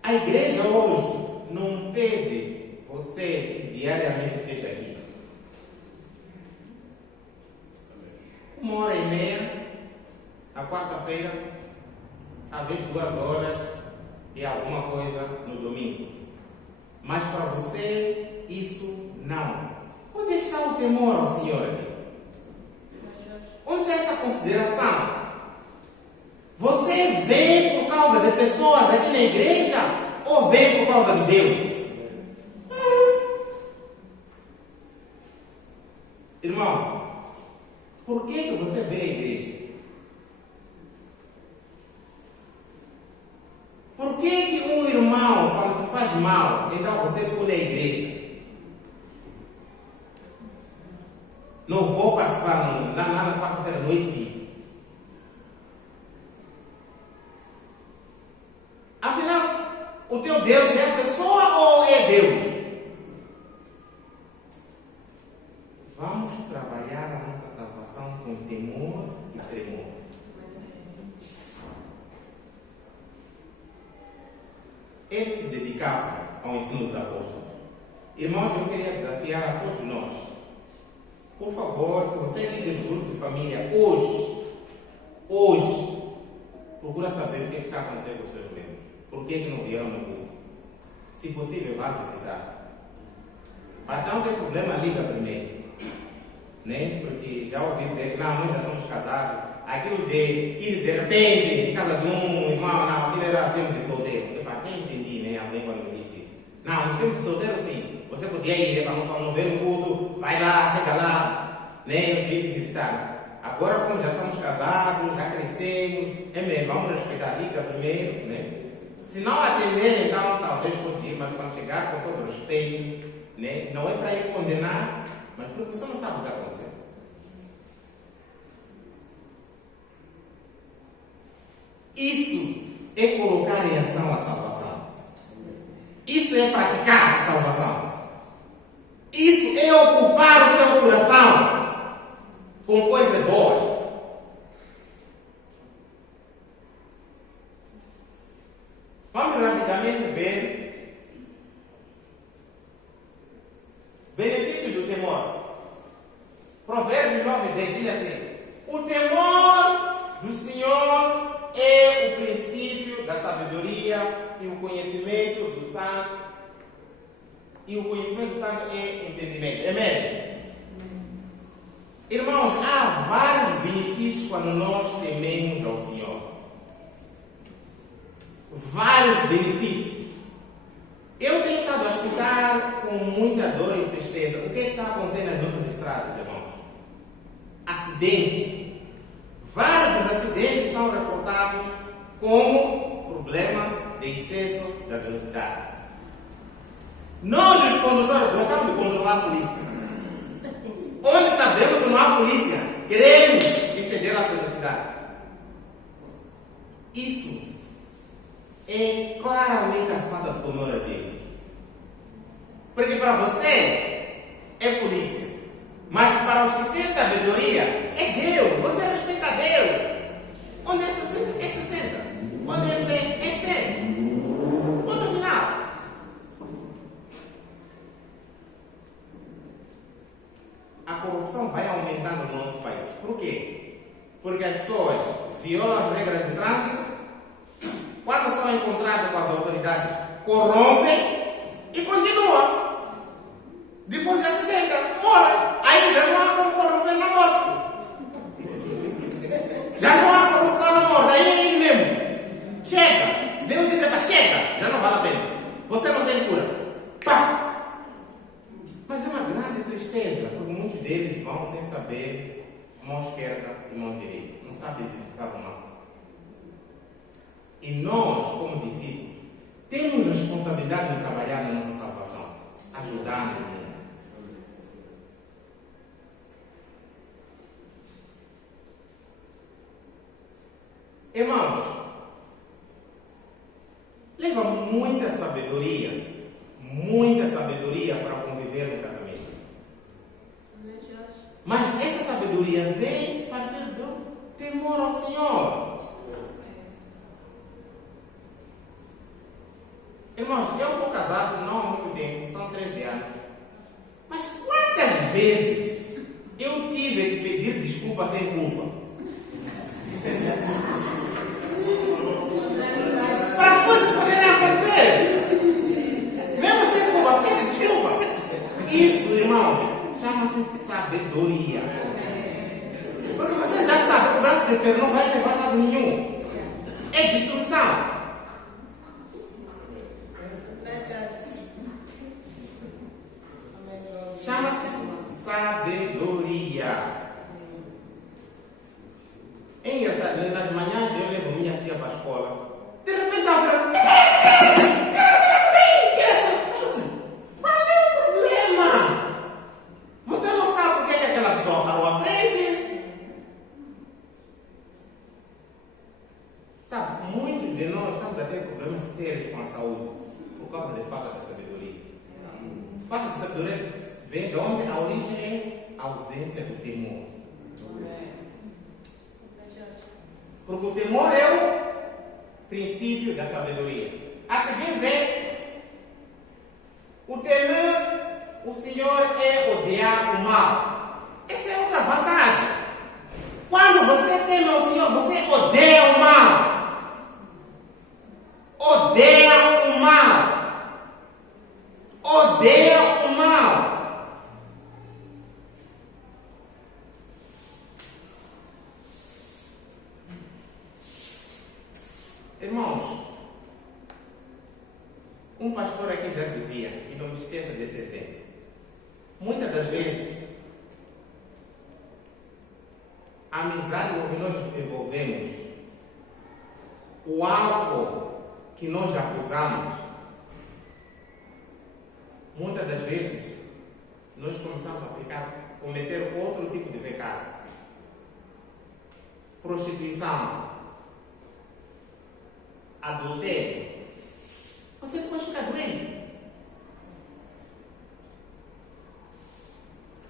A igreja hoje não pede você que diariamente esteja aqui. 1h30, na quarta-feira, às vezes 2 horas e alguma coisa no domingo. Mas para você, isso não. Onde está o temor ao Senhor aqui? Onde está essa consideração? Você vem por causa de pessoas aqui na igreja ou vem por causa de Deus? Irmão, por que você vem à igreja? Por que um irmão, quando te faz mal, então você pula a igreja? Não vou participar na quarta-feira à noite. Afinal, o teu Deus é a pessoa ou é Deus? Vamos trabalhar a nossa salvação com temor e tremor. Ele se dedicava ao ensino dos apóstolos. Irmãos, eu queria desafiar a todos nós. Por favor, se você é líder do grupo de família, hoje, procura saber o que está acontecendo com os seus membros. Por que não vieram no grupo? Se possível, vá visitar. Para não ter problema, liga primeiro. Né? Porque já ouvi dizer que não, nós já somos casados. Aquilo de ir de repente, em casa de um irmão, não, aquilo era tempo de solteiro. Para quem entendi, né? Alguém quando me disse isso. Não, nos tempos de solteiro, sim. Você podia ir para não ver o culto, vai lá, chega lá, né? Vir visitar. Agora, como já somos casados, já crescemos, é mesmo, vamos respeitar a liga primeiro, né? Se não atender, então talvez pode ir, mas quando chegar, com todo respeito, né? Não é para ir condenar, mas porque você não sabe o que está acontecendo. Isso é colocar em ação a salvação. Isso é praticar a salvação. Isso é ocupar o seu coração com coisas boas. Vamos rapidamente ver benefícios do temor. Provérbios 9:10 diz assim: o temor do Senhor é o princípio da sabedoria e o conhecimento do santo. E o conhecimento do santo é entendimento. Amém? Irmãos, há vários benefícios quando nós tememos ao Senhor. Vários benefícios. Eu tenho estado a escutar com muita dor e tristeza o que está acontecendo nas nossas estradas, irmãos. Acidentes. Vários acidentes são reportados como problema de excesso da velocidade. Nós, os condutores, gostamos de controlar a polícia. Onde sabemos que não há polícia, queremos exceder a velocidade. Isso é claramente a falta de temor a Deus. Porque para você é polícia, mas para os que têm sabedoria é Deus. Por quê? Porque as pessoas violam as regras de trânsito, quando são encontradas com as autoridades, corrompem e continuam. Depois de acidente, morrem. Aí já não há como corromper na morte. Já não há corrupção na morte. Aí é ele mesmo. Chega. Deus diz para chega. Já não vale a pena. Você não tem cura. Pá. Mas é uma grande tristeza, porque muitos deles vão sem saber mão esquerda e mão direita. Não sabem identificar o mal. E nós, como discípulos, temos responsabilidade de trabalhar na nossa salvação, ajudar no mundo. Irmãos, leva muita sabedoria para conviver no casamento. Mas essa sabedoria vem a partir do temor ao Senhor. Irmãos, eu estou casado não há muito tempo, são 13 anos. Mas quantas vezes eu tive que pedir desculpa sem culpa? Para as coisas poderem acontecer. Mesmo sem culpa, pede desculpa. Isso, irmãos, chama-se sabedoria. Porque você já sabe que o braço de ferro não vai levar nada nenhum. É destruição. Chama-se sabedoria. É engraçado, nas manhãs eu levo minha filha para a escola. De repente ela qual é o problema? Você não sabe por que aquela pessoa parou à frente? Sabe, muitos de nós estamos a ter problemas sérios com a saúde por causa da falta de sabedoria. Falta de sabedoria vem de onde? A origem é a ausência do temor. Porque o temor é o princípio da sabedoria. A seguir vem o temer o Senhor é odiar o mal. Essa é outra vantagem. Quando você teme o Senhor, você odeia o mal. Odeia o mal. Odeia o mal. Irmãos, um pastor aqui já dizia, e não me esqueça desse exemplo. Muitas das vezes, a amizade com que nós desenvolvemos, o álcool que nós acusamos, muitas das vezes, nós começamos a cometer outro tipo de pecado. Prostituição, adultério. Você depois fica doente.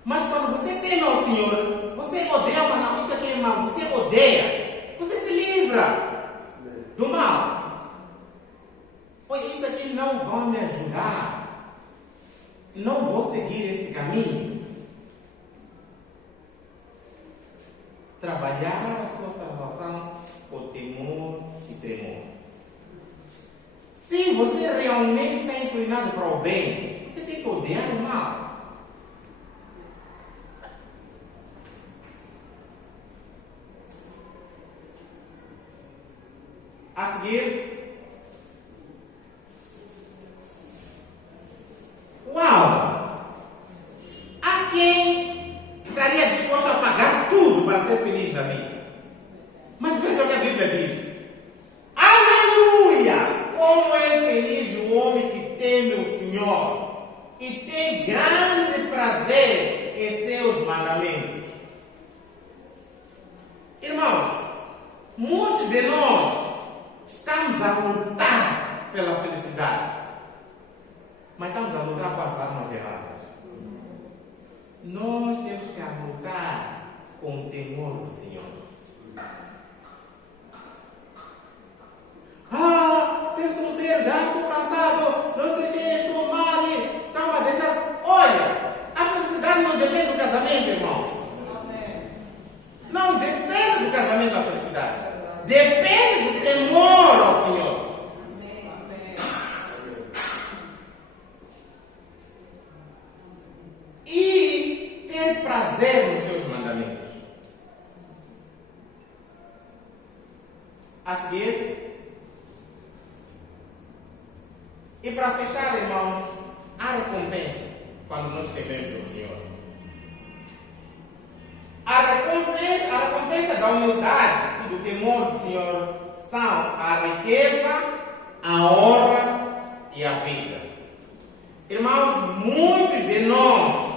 Mas quando você teme ao Senhor, você odeia, mas não, isso aqui é mal, você odeia, você se livra do mal. Olha, isso aqui não vai me ajudar. Não vou seguir esse caminho. Trabalhar a sua salvação com temor e tremor. Se você realmente está inclinado para o bem, você tem que odiar o mal. A seguir, uau! Há quem estaria disposto a pagar tudo para ser feliz na vida. Mas veja o que a Bíblia diz. Aleluia! Como é feliz o homem que teme o Senhor e tem grande prazer em seus mandamentos. Irmãos, muitos de nós estamos a lutar pela felicidade, mas estamos a lutar com as armas erradas. Nós temos que lutar com o temor do Senhor. Ser solteiro, já estou cansado, não sei o que, estou mal. Calma, deixa. Olha, a felicidade não depende do casamento, irmão. Não a seguir. E para fechar, irmãos, há recompensa quando nós tememos o Senhor. A recompensa da humildade e do temor do Senhor são a riqueza, a honra e a vida. Irmãos, muitos de nós,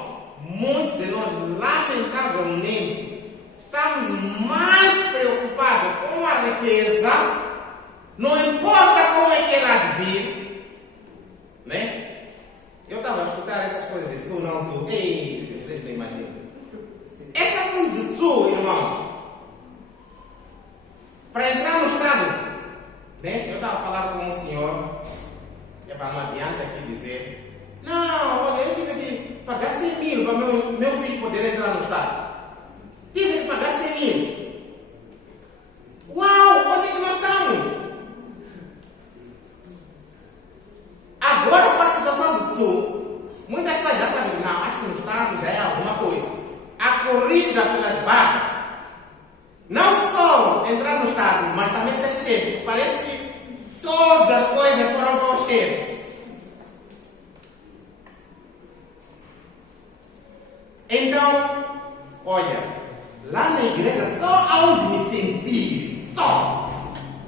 lamentavelmente, estamos mais preocupados com a riqueza, não importa como é que ela há de vir, né? Eu estava a escutar essas coisas de tzu, não tzu, ei, vocês não imaginam. Esse assunto de tzu, irmãos, para entrar no estado, né? Eu estava a falar com um senhor, não adianta aqui dizer, não, olha, eu tive que pagar 100 mil para meu filho poder entrar no estado. Tive que pagar 100 mil. Uau, onde é que nós estamos? Agora, com a situação do Sul, muitas pessoas já sabem que não, acho que no estado já é alguma coisa. A corrida pelas barras, não só entrar no estado, mas também ser chefe. Parece que todas as coisas foram para o chefe. Então, olha, lá na igreja só aonde me sentir, só.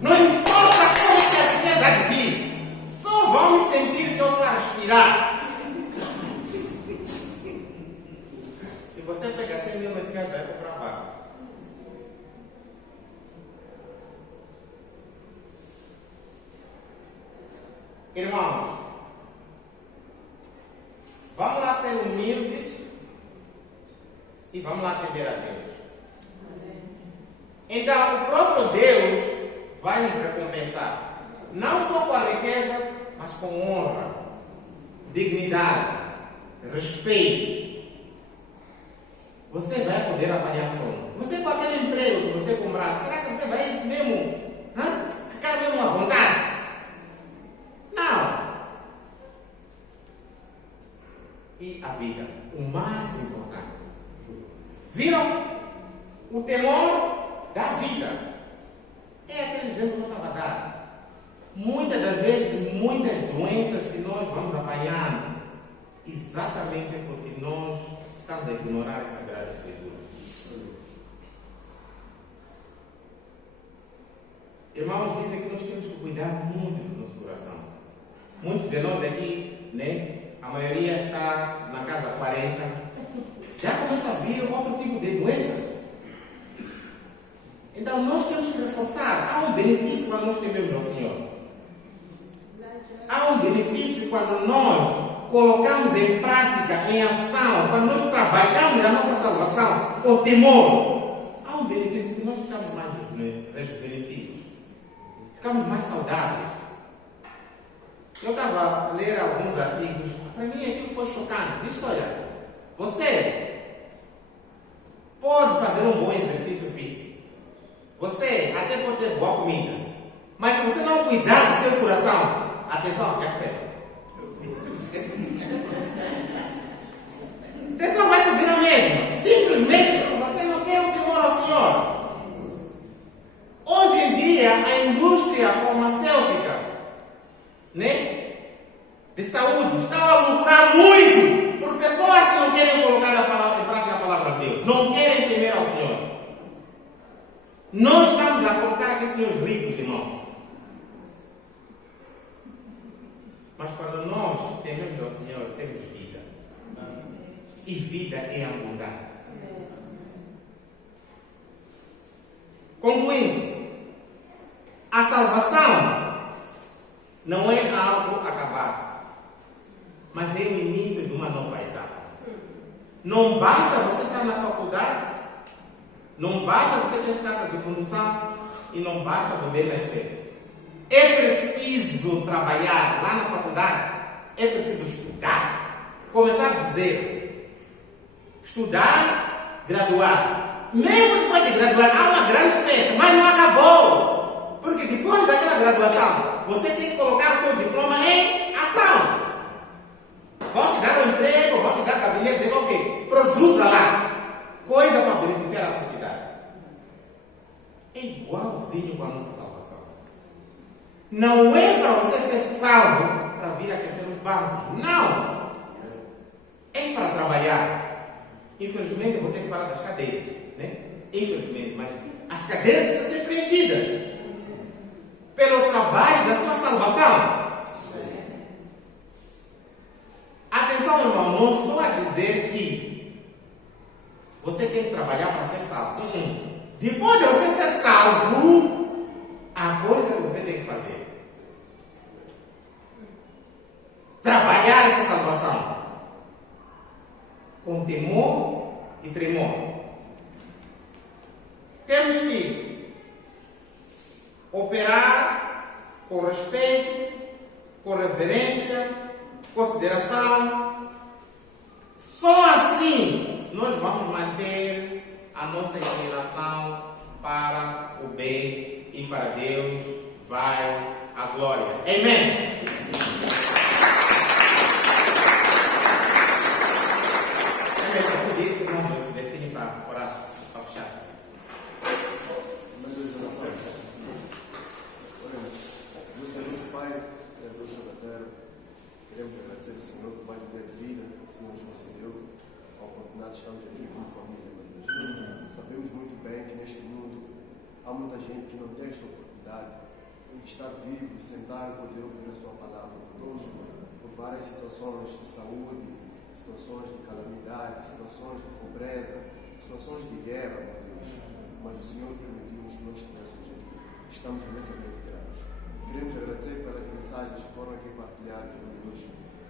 Não importa como que a riqueza há de vir, só vão me sentir que eu estou a respirar. Se você pega 100 mil meticais, vai comprar barro. Irmãos, vamos lá ser humildes e vamos lá temer a Deus. Então, o próprio Deus vai nos recompensar, não só com a riqueza, mas com honra, dignidade, respeito. Você vai poder apanhar sono. Você com aquele emprego que você comprar, será que você vai mesmo ficar mesmo à vontade? Não. E a vida, o mais importante. Viram? O temor da vida. É aquele exemplo que eu estava dando. Muitas das vezes, muitas doenças que nós vamos apanhando, exatamente porque nós estamos a ignorar a Sagrada Escritura. Irmãos, dizem que nós temos que cuidar muito do nosso coração. Muitos de nós aqui, né? A maioria está na casa 40. Já começa a vir outro tipo de doenças. Então nós temos que reforçar. Há um benefício quando nós tememos ao Senhor. Há um benefício quando nós colocamos em prática, em ação, quando nós trabalhamos na nossa salvação com temor. Há um benefício que nós ficamos mais rejuvenescidos. Ficamos mais saudáveis. Eu estava a ler alguns artigos. Para mim aquilo foi chocante. Diz, olha, você pode fazer um bom exercício físico. Você até pode ter boa comida. Mas se você não cuidar do seu coração, atenção, que é a tensão vai subir a mesma. Simplesmente porque você não tem o temor ao Senhor. Hoje em dia, a indústria farmacêutica, né, de saúde está a lucrar muito por pessoas que não querem colocar em prática a palavra de Deus, não querem temer ao Senhor. Nós estamos a colocar aqui senhores ricos, irmãos. Mas quando nós tememos ao Senhor, temos vida. E vida é abundante. Concluindo, a salvação não é algo acabado, mas é o início de uma nova etapa. Não basta você estar na faculdade, não basta você ter carta de condução e não basta beber nascer. É preciso trabalhar lá na faculdade, é preciso estudar, começar do zero. Estudar, graduar. Mesmo depois de graduar, há uma grande festa, mas não acabou. Porque depois daquela graduação, você tem que colocar o seu diploma em ação. Vão te dar um emprego, vão te dar gabinete, dizer, ok, produza lá coisa para beneficiar a sociedade. É igualzinho com a nossa salvação. Não é para você ser salvo para vir aquecer os bancos. Não! É para trabalhar. Infelizmente, eu vou ter que falar das cadeiras, né? Infelizmente, mas as cadeiras precisam ser preenchidas pelo trabalho da sua salvação. Atenção, irmão, não estou a dizer que você tem que trabalhar para ser salvo. Depois de você ser salvo, há coisa que você tem que fazer. Trabalhar essa salvação com temor e tremor. Temos que operar com respeito, com reverência, consideração. Só assim nós vamos manter a nossa inclinação para o bem e para Deus vai a glória. Amém. Eu pedi que não descem para orar, para fechar. Deus Pai, Criador da terra, queremos agradecer ao Senhor por mais um dia de vida que o Senhor nos concedeu, a oportunidade de estarmos aqui como família, meu Deus. Sabemos muito bem que neste mundo há muita gente que não tem esta oportunidade de estar vivo e sentar e poder ouvir a sua palavra, meu Deus, por várias situações de saúde, situações de calamidade, situações de pobreza, situações de guerra, meu Deus. Mas o Senhor permitiu-nos que nós estivéssemos aqui. Estamos imensamente gratos. Queremos agradecer pelas mensagens que foram aqui partilhadas, meu Deus.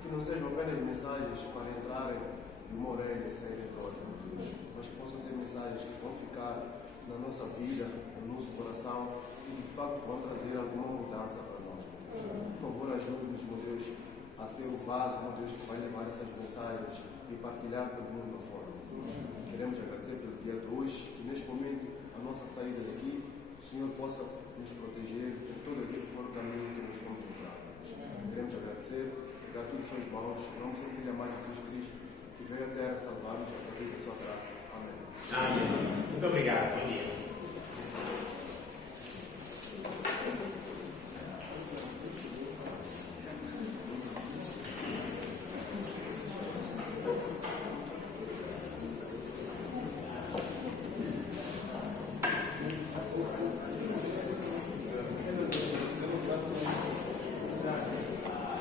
Que não sejam apenas mensagens para entrarem de uma orelha e saírem de outra, meu Deus. Mas que possam ser mensagens que vão ficar na nossa vida, no nosso coração e que de facto vão trazer alguma mudança para nós, meu Deus. Por favor, ajude-nos, meu Deus, a ser o vaso, meu Deus, que vai levar essas mensagens e partilhar pelo mundo afora. Queremos agradecer pelo dia de hoje, que neste momento, a nossa saída daqui, o Senhor possa nos proteger de todo aquilo que for o caminho que nós fomos usar. Queremos agradecer, pegar tudo em suas mãos, em nome do seu Filho amado Jesus Cristo, que veio à terra salvar-nos a partir da sua graça. Amém. Amém. Muito obrigado. Bom dia.